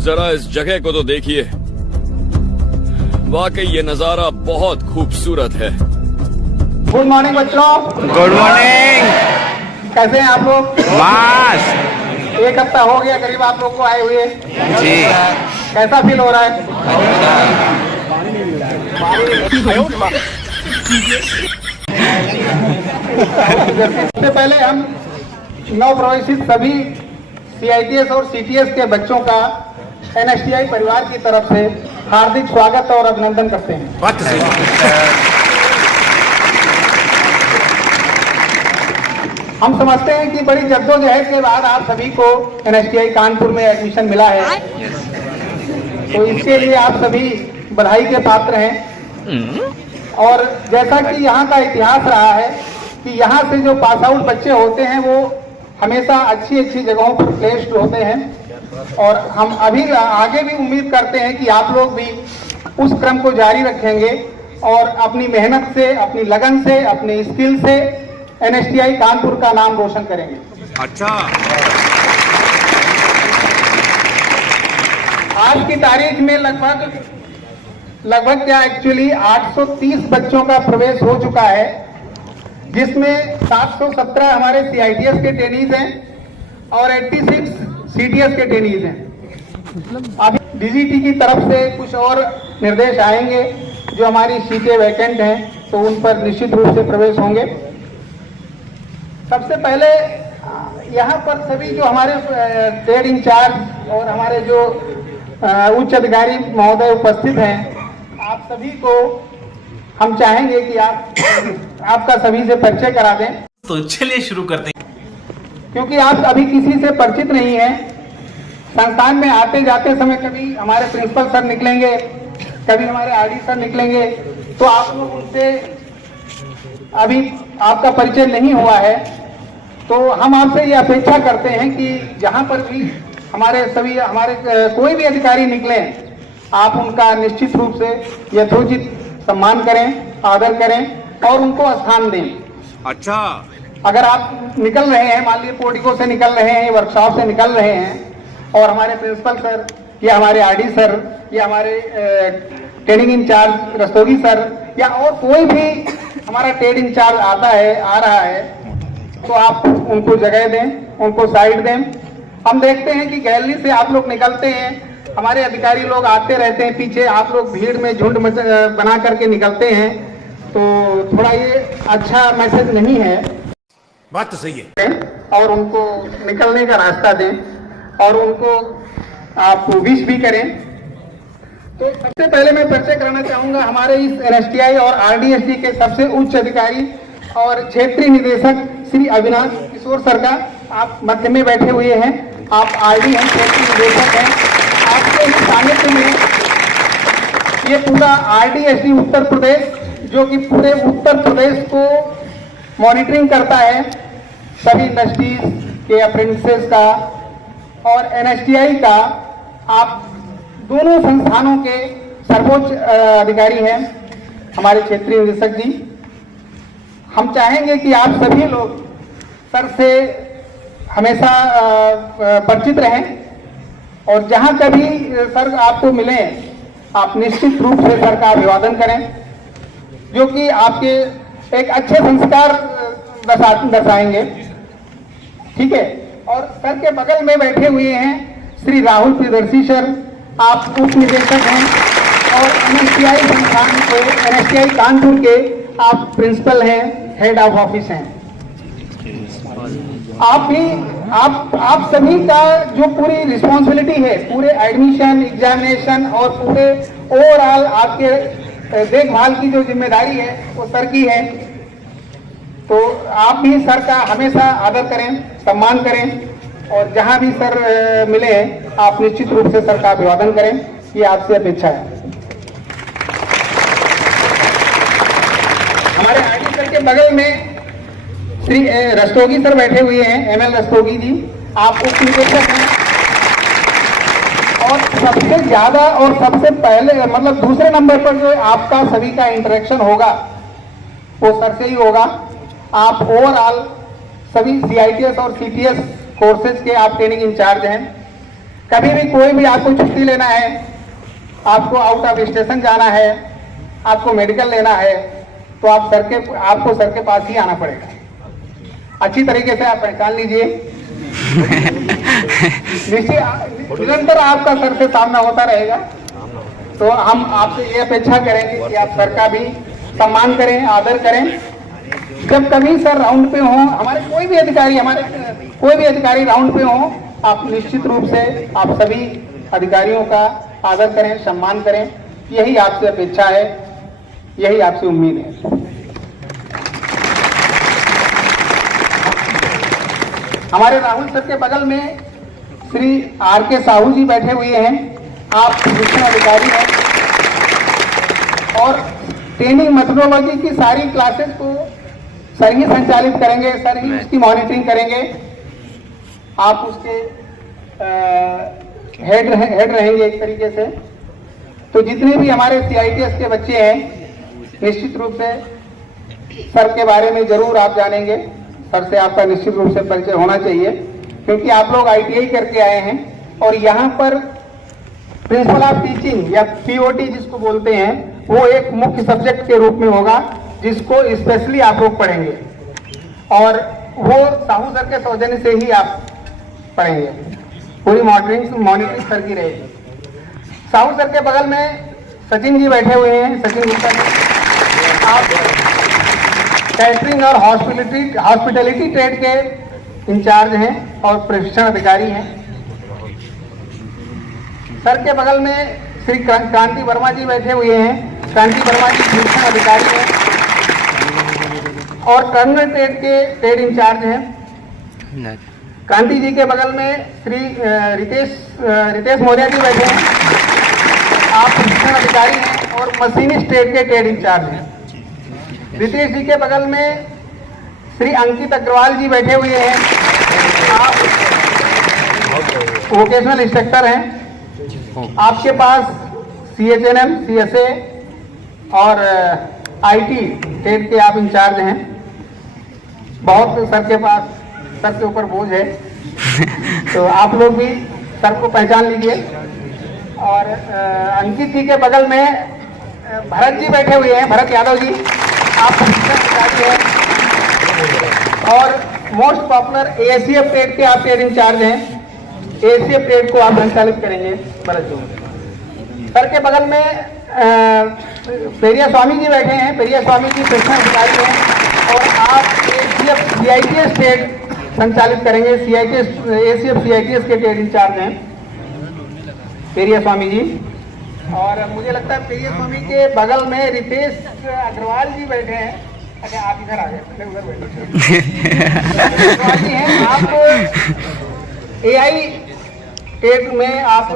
जरा इस जगह को तो देखिए, वाकई ये नजारा बहुत खूबसूरत है। गुड मॉर्निंग बच्चों। Good morning. कैसे हैं आप लोग? बस एक हफ्ता हो गया करीब आप लोग को आए हुए। जी। कैसा फील हो रहा है? सबसे पहले हम नवप्रवेशित सभी CITS और CTS के बच्चों का NSTI परिवार की तरफ से हार्दिक स्वागत और अभिनंदन करते हैं। बात सही। हम समझते हैं कि बड़ी जद्दोजहद के बाद आप सभी को NSTI कानपुर में एडमिशन मिला है, तो इसके लिए आप सभी बधाई के पात्र हैं। और जैसा कि यहाँ का इतिहास रहा है कि यहाँ से जो पास आउट बच्चे होते हैं वो हमेशा अच्छी अच्छी जगहों पर प्लेस्ड होते हैं, और हम अभी आगे भी उम्मीद करते हैं कि आप लोग भी उस क्रम को जारी रखेंगे और अपनी मेहनत से, अपनी लगन से, अपनी स्किल से NSTI कानपुर का नाम रोशन करेंगे। अच्छा। आज की तारीख में लगभग क्या एक्चुअली 830 बच्चों का प्रवेश हो चुका है, जिसमें 717 हमारे CITS के ट्रेनीज हैं और 86 CTS के ट्रेनीज हैं। अभी DGT की तरफ से कुछ और निर्देश आएंगे, जो हमारी सीटें वैकेंट हैं तो उन पर निश्चित रूप से प्रवेश होंगे। सबसे पहले यहाँ पर सभी जो हमारे ट्रेड इंचार्ज और हमारे जो उच्च अधिकारी महोदय उपस्थित हैं, आप सभी को हम चाहेंगे कि आपका सभी से परिचय करा दें। तो चलिए शुरू करते हैं। क्योंकि आप अभी किसी से परिचित नहीं हैं। संस्थान में आते जाते समय कभी हमारे प्रिंसिपल सर निकलेंगे, कभी हमारे RD सर निकलेंगे, तो आप लोग उनसे अभी आपका परिचय नहीं हुआ है। तो हम आपसे ये अपेक्षा करते हैं कि जहाँ पर भी हमारे कोई भी अधिकारी निकले, आप उनका निश्चित रूप से यथोचित सम्मान करें, आदर करें और उनको स्थान दें। अच्छा। अगर आप निकल रहे हैं, मान लीजिए पोर्टिको से निकल रहे हैं, वर्कशॉप से निकल रहे हैं, और हमारे प्रिंसिपल सर या हमारे RD सर या हमारे ट्रेनिंग इंचार्ज रस्तोगी सर या और कोई भी हमारा ट्रेड इंचार्ज आ रहा है, तो आप उनको जगह दें, उनको साइड दें। हम देखते हैं कि गैलरी से आप लोग निकलते हैं, हमारे अधिकारी लोग आते रहते हैं पीछे, आप लोग भीड़ में झुंड बना करके निकलते हैं, तो थोड़ा ये अच्छा मैसेज नहीं है। बात तो सही है। और उनको निकलने का रास्ता दें और उनको आप विश भी करें। तो सबसे पहले मैं परिचय कराना चाहूंगा हमारे इस NSTI और RDSD के सबसे उच्च अधिकारी और क्षेत्रीय निदेशक श्री अविनाश किशोर सर का। आप मध्य में बैठे हुए हैं, आप RD हैं, क्षेत्रीय निदेशक हैं। आपके ही सानिध्य में ये पूरा RDSD उत्तर प्रदेश, जो कि पूरे उत्तर प्रदेश को मॉनिटरिंग करता है, सभी इंडस्ट्रीज के अप्रेंटिसेस का और NSTI का, आप दोनों संस्थानों के सर्वोच्च अधिकारी हैं हमारे क्षेत्रीय निदेशक जी। हम चाहेंगे कि आप सभी लोग सर से हमेशा परिचित रहें, और जहां कभी सर आपको मिले आप निश्चित रूप से सर का अभिवादन करें, जो कि आपके एक अच्छे संस्कार दर्शाएंगे। ठीक है। और सर के बगल में बैठे हुए हैं श्री राहुल प्रियदर्शी सर, आप उप निदेशक हैं और NSTI संस्थान के, NSTI कानपुर के आप प्रिंसिपल हैं, हेड ऑफ ऑफिस हैं। आप सभी का जो पूरी रिस्पॉन्सिबिलिटी है, पूरे एडमिशन, एग्जामिनेशन और पूरे ओवरऑल आपके देखभाल की जो जिम्मेदारी है वो सर की है। तो आप भी सर का हमेशा आदर करें, सम्मान करें, और जहां भी सर मिले आप निश्चित रूप से सर का अभिवादन करें, ये आपसे अपेक्षा है। हमारे RD सर के बगल में श्री रस्तोगी सर बैठे हुए हैं, ML रस्तोगी जी, आप उप निदेशक हैं। और सबसे ज्यादा और सबसे पहले मतलब दूसरे नंबर पर जो आपका सभी का इंटरेक्शन होगा वो सर से ही होगा। आप ओवरऑल सभी CITS और CTS कोर्सेज के आप ट्रेनिंग इंचार्ज हैं। कभी भी कोई भी आपको छुट्टी लेना है, आपको आउट ऑफ स्टेशन जाना है, आपको मेडिकल लेना है, तो आपको सर के पास ही आना पड़ेगा। अच्छी तरीके से आप पहचान लीजिए। निरंतर आपका सर से सामना होता रहेगा, तो हम आपसे ये अपेक्षा करेंगे कि आप सर का भी सम्मान करें, आदर करें। जब कभी सर राउंड पे हो, हमारे कोई भी अधिकारी राउंड पे हो, आप निश्चित रूप से आप सभी अधिकारियों का आदर करें, सम्मान करें। यही आपसे अपेक्षा है, यही आपसे उम्मीद है। हमारे राहुल सर के बगल में श्री R.K. साहू जी बैठे हुए हैं। आप शिक्षण अधिकारी हैं और ट्रेनिंग मेथोडोलॉजी की सारी क्लासेस को सर ही संचालित करेंगे, सर ही उसकी मॉनिटरिंग करेंगे। आप उसके हेड रहेंगे एक तरीके से। तो जितने भी हमारे CITS के बच्चे हैं, निश्चित रूप से सर के बारे में जरूर आप जानेंगे। सर से आपका निश्चित रूप से परिचय होना चाहिए, क्योंकि आप लोग ITI करके आए हैं और यहाँ पर प्रिंसिपल ऑफ टीचिंग या POT जिसको बोलते हैं, वो एक मुख्य सब्जेक्ट के रूप में होगा, जिसको स्पेशली आप लोग पढ़ेंगे और वो साहू सर के सौजन्य से ही आप पढ़ेंगे। पूरी मॉनिटरिंग सर की रहेगी। साहू सर के बगल में सचिन जी बैठे हुए हैं। सचिन गुप्ता जी, आप कैटरिंग और हॉस्पिटैलिटी ट्रेड के इंचार्ज हैं और प्रशिक्षण अधिकारी हैं। सर के बगल में श्री क्रांति वर्मा जी बैठे हुए हैं। क्रांति वर्मा जी प्रशिक्षण अधिकारी हैं और कर्नल ट्रेड के ट्रेड इंचार्ज हैं। क्रांति जी के बगल में श्री रितेश मौर्य जी बैठे हैं। आप प्रशिक्षण अधिकारी हैं और मशीनिस्ट ट्रेड के ट्रेड इंचार्ज हैं। रितेश जी के बगल में श्री अंकित अग्रवाल जी बैठे हुए हैं। आप वोकेशनल इंस्ट्रक्टर हैं। आपके पास CHNM, CSA और IT ट्रेड के आप इंचार्ज हैं। बहुत सर के ऊपर बोझ है, तो आप लोग भी सर को पहचान लीजिए। और अंकित जी के बगल में भरत जी बैठे हुए हैं, भरत यादव जी, आप प्रशिक्षण अधिकारी हैं और मोस्ट पॉपुलर ACF ट्रेड के आप ट्रेड इंचार्ज हैं। ACF ट्रेड को आप संचालित करेंगे भरत जी। सर के बगल में पेरिया स्वामी जी बैठे हैं। पेरिया स्वामी जी प्रशिक्षण अधिकारी हैं और आप ACF CITS ट्रेड संचालित करेंगे। ACF CITS के ट्रेड इंचार्ज हैं पेरिया स्वामी जी। और मुझे लगता है पेरिया स्वामी के बगल में रितेश अग्रवाल जी बैठे हैं। अच्छा, आप इधर आ गए, पहले उधर बैठे। अग्रवाल जी हैं, आप AI ट्रेड में आप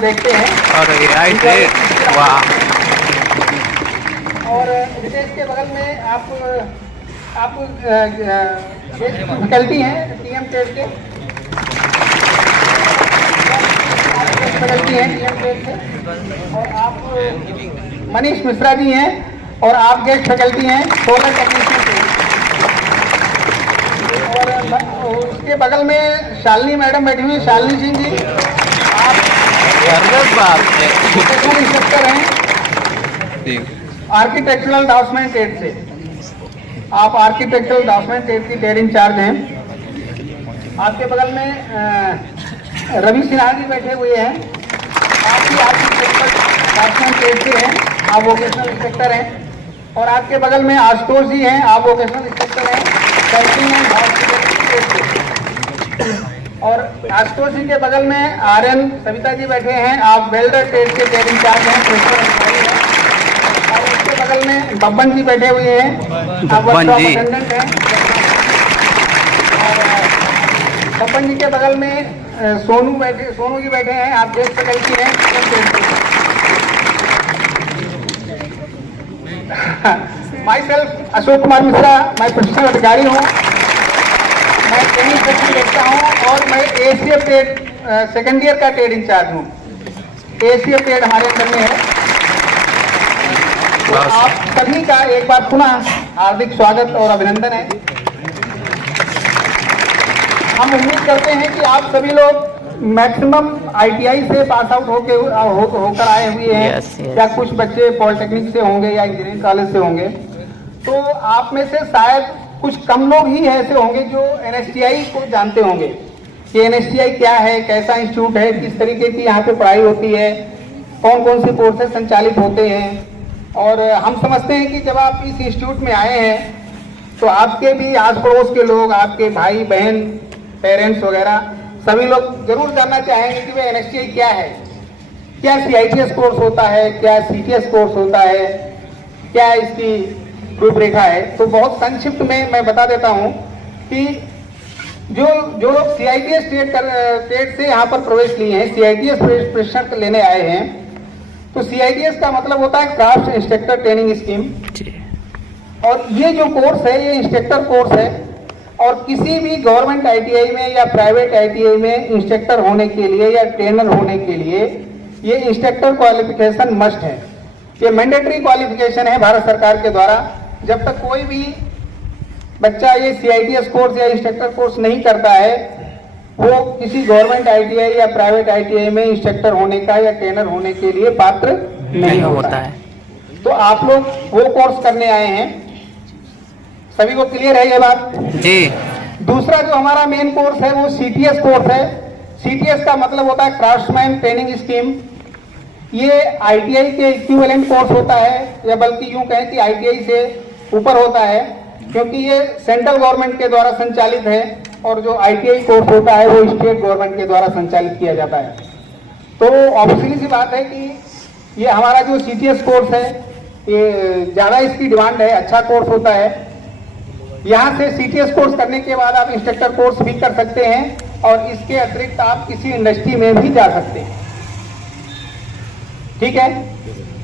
देखते हैं और AI ट्रेड, वाह। और रितेश के बगल में आप फैकल्टी हैं TM ट्रेड के, फैकल्टी हैं TM ट्रेड के। और आप मनीष मिश्रा जी हैं और आप गेस्ट फैकल्टी हैं सोलर टेक्नीशियन से। और उसके बगल में शालिनी मैडम बैठी हुई, शालिनी सिंह जी, आप इंस्ट्रक्टर हैं आर्किटेक्चरल ड्राफ्ट्समैन ट्रेड से। आप आर्किटेक्चरल ड्राफ्ट्समैन ट्रेड की ट्रेड इंचार्ज हैं। आपके बगल में रवि सिन्हा जी बैठे हुए हैं। आप भी आर्किटेक्चरल ड्राफ्ट्समैन ट्रेड से हैं, आप वोकेशनल इंस्ट्रक्टर हैं। और आपके बगल में आशुतोष जी हैं, आप वोकेशनल इंस्ट्रक्टर हैं, कैटरिंग एंड हॉस्पिटैलिटी ट्रेड से। और आशुतोष जी के बगल में RN सविता जी बैठे हैं, आप वेल्डर ट्रेड के ट्रेड इंचार्ज हैं, प्रिंसिपल अधिकारी हैं। और उसके बगल में बब्बन जी बैठे हुए हैं, आप वर्कशॉप अटेंडेंट हैं। और बब्बन जी के बगल में सोनू जी बैठे हैं, आप गेस्ट फैकल्टी हैं। माई सेल्फ अशोक कुमार मिश्रा, मैं प्रशिक्षण अधिकारी हूँ। मैं ट्रेनिंग सेक्शन देखता हूँ और मैं ACF ट्रेड सेकेंड ईयर का ट्रेड इंचार्ज हूँ। ACF ट्रेड हमारे अंदर में है। तो आप सभी का एक बार पुनः हार्दिक स्वागत और अभिनंदन है। हम उम्मीद करते हैं कि आप सभी लोग मैक्सिमम आईटीआई से पास आउट होकर आए हुए हैं Yes, yes. या कुछ बच्चे पॉलिटेक्निक से होंगे या इंजीनियरिंग कॉलेज से होंगे। तो आप में से शायद कुछ कम लोग ही ऐसे होंगे जो एनएसटीआई को जानते होंगे कि एनएसटीआई क्या है, कैसा इंस्टीट्यूट है, किस तरीके की यहाँ पे पढ़ाई होती है, कौन कौन से कोर्सेज संचालित होते हैं। और हम समझते हैं कि जब आप इस इंस्टीट्यूट में आए हैं तो आपके भी आस पड़ोस के लोग, आपके भाई बहन, पेरेंट्स वगैरह सभी लोग जरूर जानना चाहेंगे कि भाई एनएसटीआई क्या है, क्या सीआईटीएस कोर्स होता है, क्या सीटीएस कोर्स होता है, क्या इसकी रूपरेखा है। तो बहुत संक्षिप्त में मैं बता देता हूं कि जो लोग सीआईटीएस टेट से यहाँ पर प्रवेश लिए हैं, सीआईटीएस प्रशिक्षण लेने आए हैं, तो सीआईटीएस का मतलब होता है क्राफ्ट इंस्ट्रक्टर ट्रेनिंग स्कीम। और ये जो कोर्स है ये इंस्ट्रक्टर कोर्स है और किसी भी गवर्नमेंट आईटीआई में या प्राइवेट आईटीआई में इंस्ट्रक्टर होने के लिए या ट्रेनर होने के लिए ये इंस्ट्रक्टर क्वालिफिकेशन मस्ट है। ये मैंडेटरी क्वालिफिकेशन है भारत सरकार के द्वारा। जब तक कोई भी बच्चा ये सीआईटीएस कोर्स या इंस्ट्रक्टर कोर्स नहीं करता है वो किसी गवर्नमेंट आईटीआई या प्राइवेट आईटीआई में इंस्ट्रक्टर होने का या ट्रेनर होने के लिए पात्र नहीं होता है। तो आप लोग वो कोर्स करने आए हैं, सभी को क्लियर है ये बात जी। दूसरा जो हमारा मेन कोर्स है वो सीटीएस कोर्स है। सीटीएस का मतलब होता है क्राफ्ट्समैन ट्रेनिंग स्कीम। ये आईटीआई के इक्विवेलेंट कोर्स होता है या बल्कि यूं कहें कि आईटीआई से ऊपर होता है, क्योंकि ये सेंट्रल गवर्नमेंट के द्वारा संचालित है और जो आईटीआई कोर्स होता है वो स्टेट गवर्नमेंट के द्वारा संचालित किया जाता है। तो ऑब्वियसली सी बात है कि ये हमारा जो सीटीएस कोर्स है ये ज़्यादा इसकी डिमांड है, अच्छा कोर्स होता है। यहाँ से सीटीएस कोर्स करने के बाद आप इंस्ट्रक्टर कोर्स भी कर सकते हैं और इसके अतिरिक्त आप किसी इंडस्ट्री में भी जा सकते हैं। ठीक है,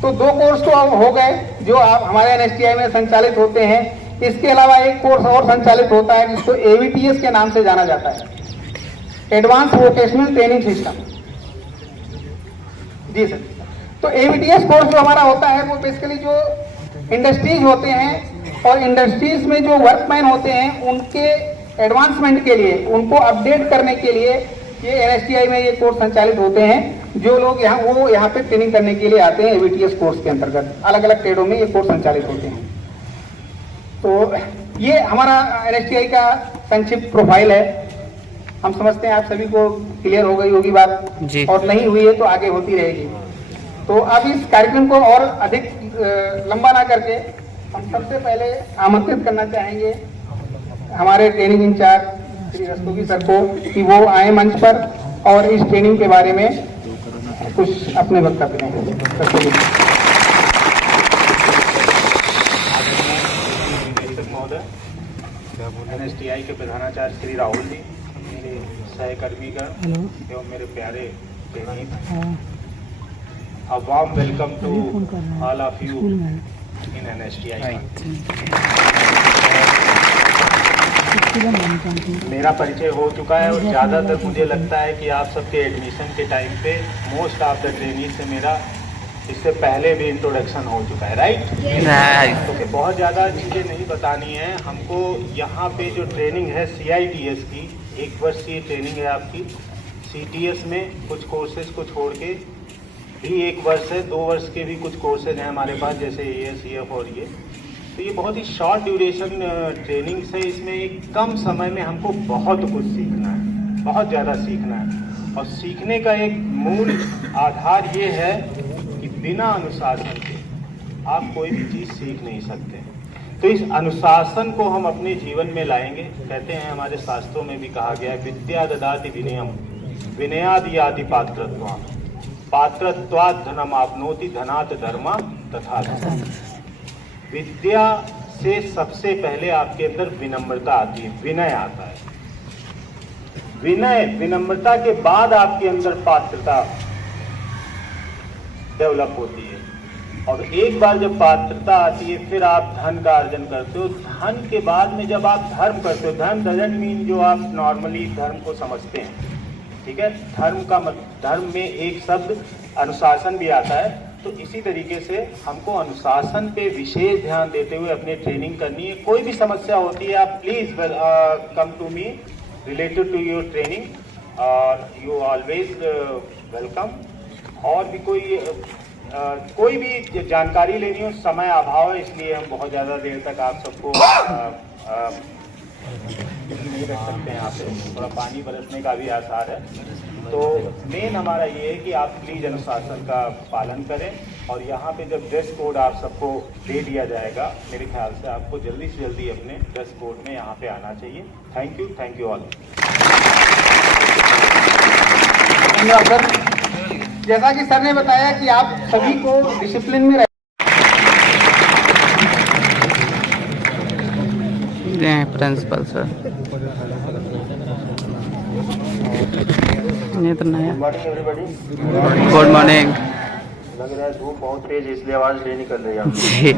तो दो कोर्स तो अब हो गए जो आप हमारे एनएसटीआई में संचालित होते हैं। इसके अलावा एक कोर्स और संचालित होता है जिसको एवीटीएस के नाम से जाना जाता है, एडवांस वोकेशनल ट्रेनिंग सिस्टम। जी सर, तो एवीटीएस कोर्स जो हमारा होता है वो बेसिकली जो इंडस्ट्रीज होते हैं और इंडस्ट्रीज में जो वर्कमैन होते हैं उनके एडवांसमेंट के लिए, उनको अपडेट करने के लिए ये एनएसटीआई में ये कोर्स संचालित होते हैं। जो लोग यहाँ पे ट्रेनिंग करने के लिए आते हैं एवीटीएस कोर्स के अंतर्गत, अलग अलग ट्रेडों में ये कोर्स संचालित होते हैं। तो ये हमारा एनएसटीआई का संक्षिप्त प्रोफाइल है। हम समझते हैं आप सभी को क्लियर हो गई होगी बात जी। और नहीं हुई है तो आगे होती रहेगी। तो अब इस कार्यक्रम को और अधिक लंबा ना करके हम सबसे पहले आमंत्रित करना चाहेंगे हमारे training incharge Shri Rastogi sir को कि वो आए मंच पर और इस ट्रेनिंग के बारे में कुछ अपने वक्तव्य दें। एनएसटीआई के प्रधानाचार्य श्री राहुल जी, मेरे सहकर्मीगण एवं मेरे प्यारे trainee, a warm welcome to all of you in NSTI। मेरा परिचय हो चुका है और ज़्यादातर मुझे लगता है कि आप सबके एडमिशन के टाइम पे मोस्ट ऑफ द ट्रेनिंग से मेरा इससे पहले भी इंट्रोडक्शन हो चुका है, राइट। तो बहुत ज़्यादा चीज़ें नहीं बतानी है हमको। यहाँ पे जो ट्रेनिंग है सीआईटीएस की 1 वर्ष की ट्रेनिंग है आपकी। सीटीएस में कुछ कोर्सेज को छोड़ के भी 1 वर्ष है, 2 वर्ष के भी कुछ कोर्सेज हैं हमारे पास, जैसे एएसईएफ और ये। तो ये बहुत ही शॉर्ट ड्यूरेशन ट्रेनिंग से, इसमें एक कम समय में हमको बहुत कुछ सीखना है, बहुत ज़्यादा सीखना है। और सीखने का एक मूल आधार ये है कि बिना अनुशासन के आप कोई भी चीज़ सीख नहीं सकते। तो इस अनुशासन को हम अपने जीवन में लाएंगे। कहते हैं हमारे शास्त्रों में भी कहा गया है, विद्या ददाति विनयम विनयादि याति पात्रत्वात् पात्रत्वात् धनम आपनोति धनात् धर्मा तथा धर्म। विद्या से सबसे पहले आपके अंदर विनम्रता आती है, विनय आता है। विनय विनम्रता के बाद आपके अंदर पात्रता डेवलप होती है। और एक बार जब पात्रता आती है फिर आप धन का अर्जन करते हो। धन के बाद में जब आप धर्म करते हो, धन डजंट मीन जो आप नॉर्मली धर्म को समझते हैं, ठीक है। धर्म में एक शब्द अनुशासन भी आता है। तो इसी तरीके से हमको अनुशासन पे विशेष ध्यान देते हुए अपनी ट्रेनिंग करनी है। कोई भी समस्या होती है आप please come to me related to your training. You always welcome. और भी कोई भी जानकारी लेनी हो, समय अभाव है इसलिए हम बहुत ज़्यादा देर तक आप सबको नहीं रख सकते हैं। यहाँ पे थोड़ा पानी बरसने का भी आसार है। तो मेन हमारा ये है कि आप प्लीज अनुशासन का पालन करें। और यहाँ पे जब ड्रेस कोड आप सबको दे दिया जाएगा, मेरे ख्याल से आपको जल्दी से जल्दी अपने ड्रेस कोड में यहाँ पे आना चाहिए। Thank you all. धन्यवाद सर। जैसा कि सर ने बताया कि आप सभी को डिसिप्लिन में प्रिंसिपल सर ये तो नया। Good morning everybody. Good morning. लग रहा है धूप बहुत तेज है इसलिए आवाज़ नहीं निकल रही है। जी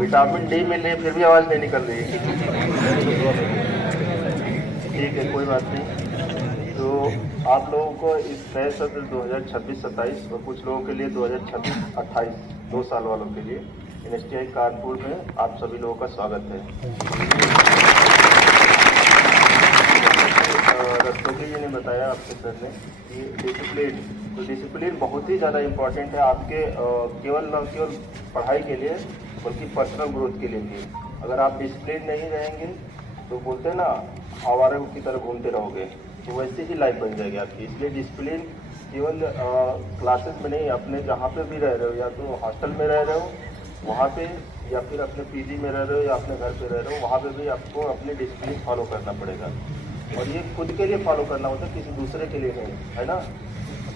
विटामिन डी मिल रही है फिर भी आवाज़ नहीं निकल रही है। ठीक है, कोई बात नहीं। तो आप लोगों को इस नए सत्र 2026-27 और कुछ लोगों के लिए 2026-28 2 साल वालों के लिए NSTI कानपुर में आप सभी लोगों का स्वागत है। रस्तोगी जी ने बताया आपके सर ने कि डिसिप्लिन बहुत ही ज़्यादा इम्पोर्टेंट है आपके केवल न केवल पढ़ाई के लिए बल्कि पर्सनल ग्रोथ के लिए भी। अगर आप डिसिप्लिन नहीं रहेंगे तो बोलते हैं ना, आवारा की तरह घूमते रहोगे, तो वैसे ही लाइफ बन जाएगी आपकी। इसलिए डिसिप्लिन केवल क्लासेस में नहीं, अपने जहाँ पे भी रह रहे हो, या तो हॉस्टल में रह रहे हो वहाँ पे, या फिर अपने पीजी में रह रहे हो, या अपने घर पे रह रहे हो, वहाँ पे भी आपको अपनी डिसिप्लिन फॉलो करना पड़ेगा। और ये खुद के लिए फॉलो करना होता है, किसी दूसरे के लिए नहीं, है ना।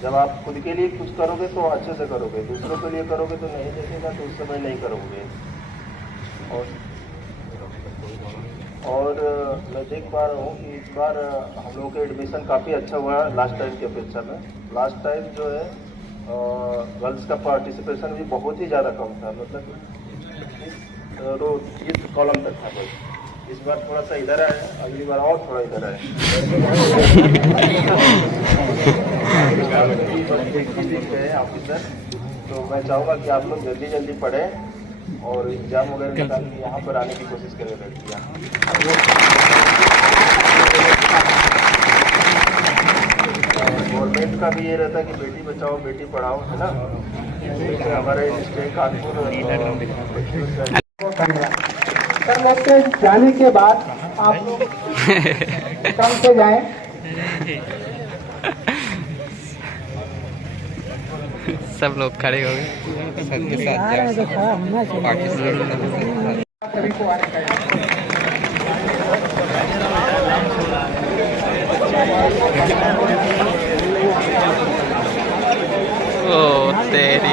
जब आप खुद के लिए कुछ करोगे तो अच्छे से करोगे, दूसरों के लिए करोगे तो नहीं देखेगा तो उस समय नहीं करोगे। और मैं देख पा रहा हूँ कि इस बार हम लोगों के एडमिशन काफ़ी अच्छा हुआ है लास्ट टाइम की अपेक्षा में। लास्ट टाइम जो है गर्ल्स का पार्टिसिपेशन भी बहुत ही ज़्यादा कम था, मतलब इस कॉलम तक था बस। इस बार थोड़ा सा इधर आए, अगली बार और थोड़ा इधर आए। ऑफिसर, तो मैं चाहूँगा कि आप लोग जल्दी जल्दी पढ़ें और एग्जाम वगैरह निकाल के यहाँ पर आने की कोशिश करें लड़कियाँ। गवर्नमेंट का भी ये रहता है कि बेटी बचाओ बेटी पढ़ाओ, है ना। हमारे स्टेट कानपुर सर लोग के जाने के बाद आप लोग कम से जाएं। सब लोग खड़े हो गए। सभी को आने का ओ तेरी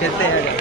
कैसे है?